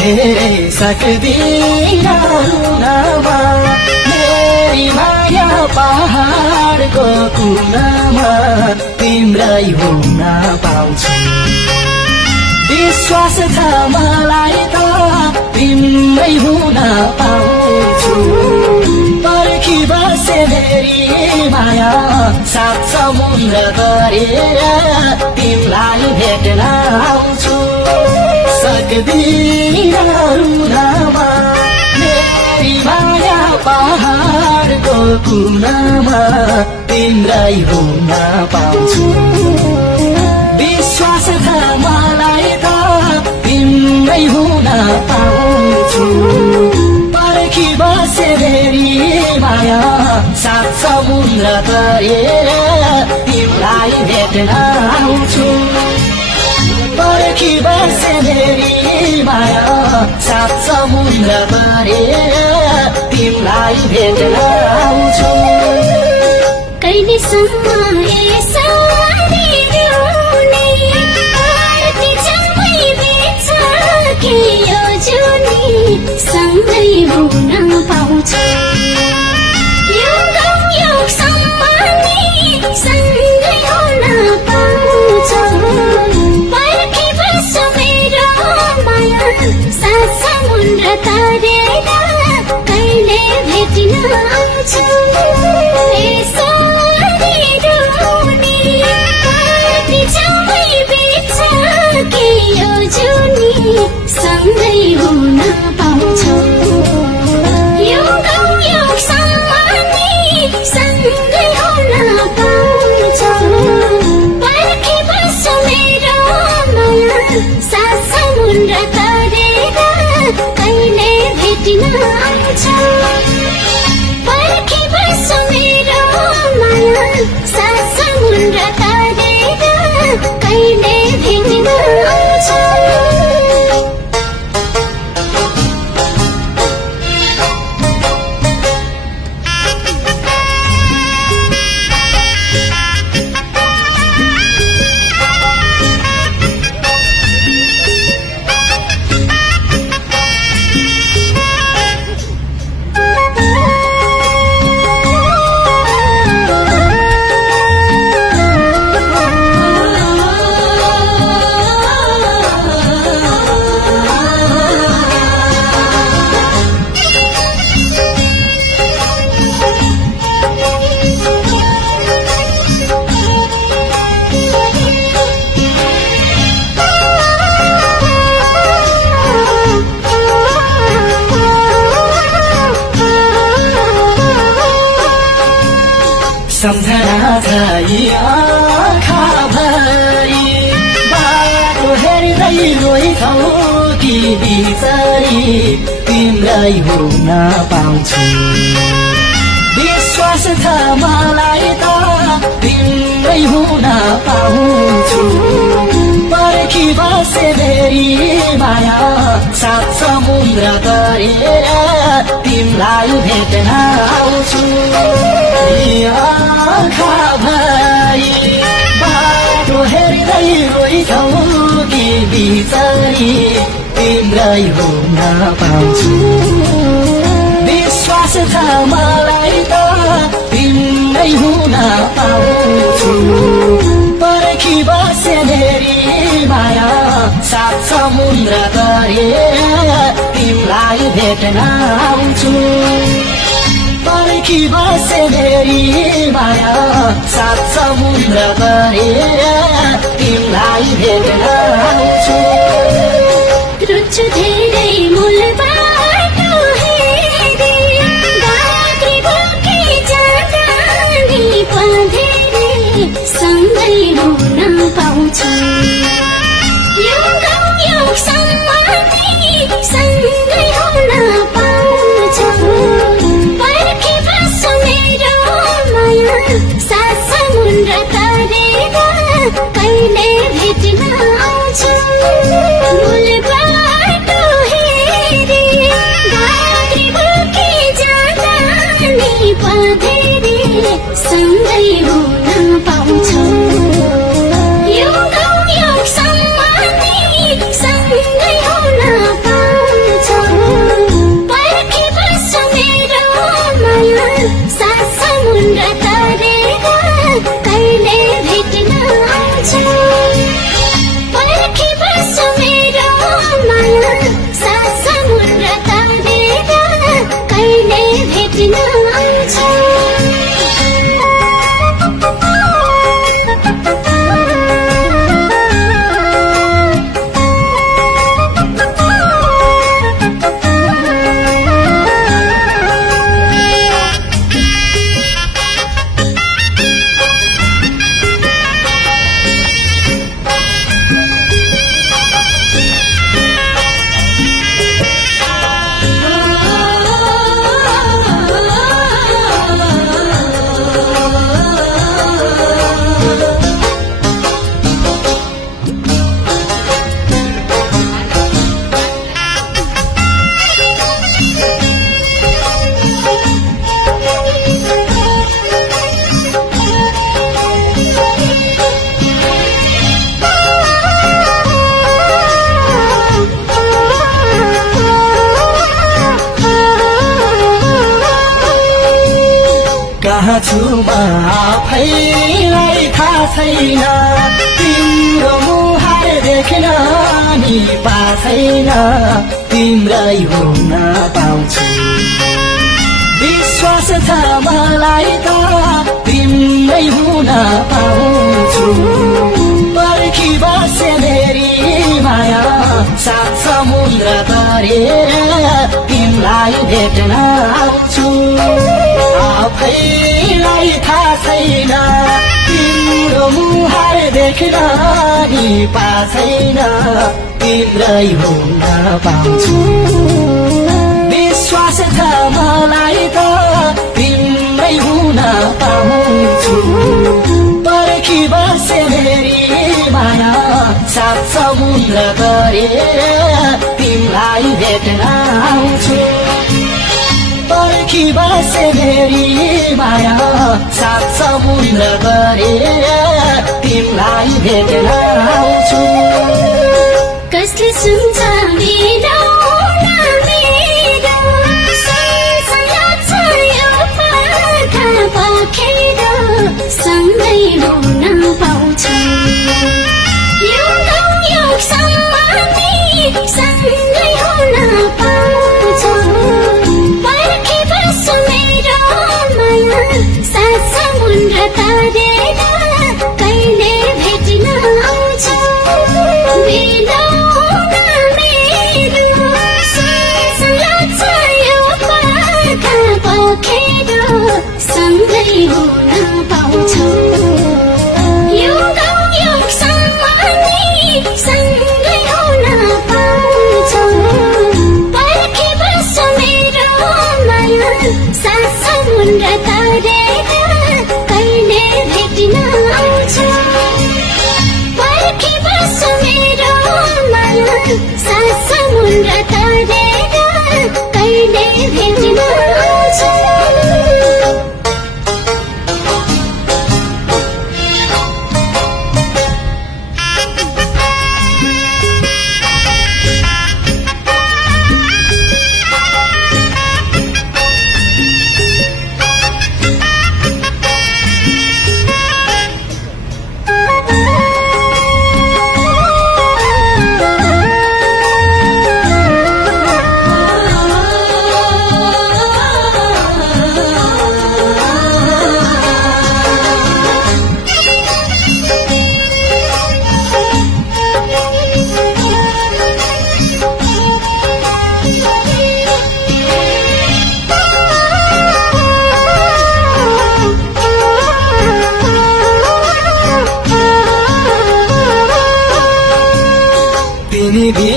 धेरै सक्दिनँ रुनमा मेरी माया पहाडको कुनामा तिम्रै हुन पाउँछु विश्वास छ मलाई त तिम्रै हुन पाउँछु पर्खी बसे मेरी माया सात समुद्र गरेर तिमीलाई भेट्न आउँछु सक्दिनँ रुनमा मेरी माया पहाडको कुनामा तिम्रै हुन पाउँछु विश्वास छ मलाई त तिम्रै हुन पाउँछु पर्खी बसे मेरी माया सात समुद्र गरेर तिमीलाई भेट्न आउँछु पर्खी बसे मेरी माया सात समुद्र गरेर तिमीलाई भेट्न आउँछु कहिलेसम्म यसरी रुने आरती जम्मै बेच्छ कि यो जुनी सँगै हुन पाउँछ युगसम्म नि सँगै हुन पाउँछ पर्खी बस्छु मेरो माया सात समुद्र तरेर कहिले भेट्न आउँछु सँगै हुन पाउँछ युगसम्म नि सँगै हुन पाउँछ पर्खी बस्छु मेरो माया सात समुद्र तरेर कहिले भेट्न आउँछ पर्खी बस्छु मेरो माया सात समुद्र तरेर कहिले भेट्न आउँछ सम्झना छ आँखाभरि बाटो हेर्दै रोइथौ कि बिचारी तिम्रै हुन पाउँछु विश्वास छ मलाई त तिम्रै हुन पाउँछु पर्खी बसे मेरी माया सात समुद्र गरेर तिमीलाई भेट्न आउँछु आँखाभरि बाटो हेर्दै रोइथौ कि बिचारी तिम्रै हुन पाउँछु विश्वास छ मलाई त तिम्रै हुन पाउँछु पर्खी बसे मेरी माया सात समुद्र गरेर तिमीलाई भेट्न आउँछु पर्खी बसे मेरी माया सात समुद्र गरेर तिमीलाई भेट्न आउँछु रुच्छु धेरै मूल बाटो हेरी गाडी बोकी जाँदा नि पधेरी सँगै हुन पाउँछु युगसम्म सँगै हुन पाउँछु पर्खी बस्छु मेरो माया सात समुद्र तरेर कहिले भेट्न आउँछु मूल बाटो हेरी गाडी बोकी जाँदा नि पधेरी सँगै हुन पाउँछु युगसम्म सँगै हुन पाउँछु पर्खी बस्छु मेरो माया सात समुद्र तरेर कहिले भेट्न आउँछु पर्खी बस्छु मेरो माया सात समुद्र तरेर कहिले भेट्न आउँछु कहाँ छु म आफैलाई थाहा छैन तिम्रो मुहार देख्न नि पाछैन तिम्रै हुन पाउँछु विश्वास छ मलाई त तिम्रै हुन पाउँछु पर्खी बसे मेरी माया सात समुद्र तरेर तिमीलाई भेट्न आउँछु आफैलाई थाहा छैन तिम्रो मुहार देख्न नि पाछैन तिम्रै हुन पाउँछु विश्वास छ मलाई त तिम्रै हुन पाउँछु पर्खी बसे मेरी माया सात समुद्र गरेर तिमीलाई भेट्न आउँछु पर्खी बसे मेरी माया सात समुद्र गरेर तिमीलाई भेट्न आउँछु कसले सुन्छ मेरो पखेर सँगै हुन पाउँछु युगसम्म सँगै हुन पाउँछु पर्खी बस्छु मेरो माया सात समुद्र तरेर कहिले भेट्न आउँछु बिदाउन मेरो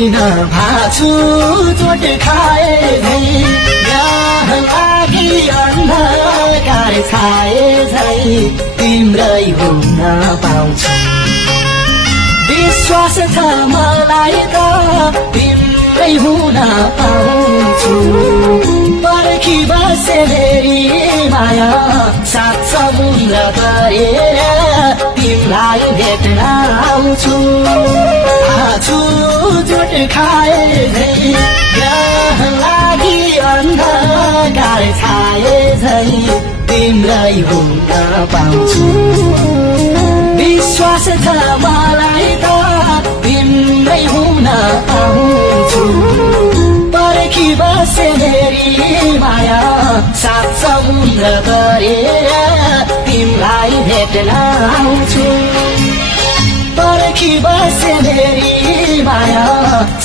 किन भाछु चोट खाए झै यहाँ लागि अन्धकार छाए झै तिम्रै हुन पाउँछु विश्वास छ मलाई त तिम्रै हुन पाउँछु पर्खी बसे मेरी माया सात समुद्र गरेर तिमीलाई भेट्न आउँछु भाछु चोट खाए झै ग्रह लागि अन्धकार छाए झै तिम्रै हुन पाउँछु विश्वास छ मलाई त तिम्रै हुन पाउँछु पर्खी बसे मेरी माया सात समुद्र गरेर तिमीलाई भेट्न आउँछु पर्खी बसे मेरी माया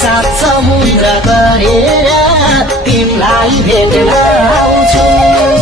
सात समुद्र गरेर तिमीलाई भेट्न आउँछु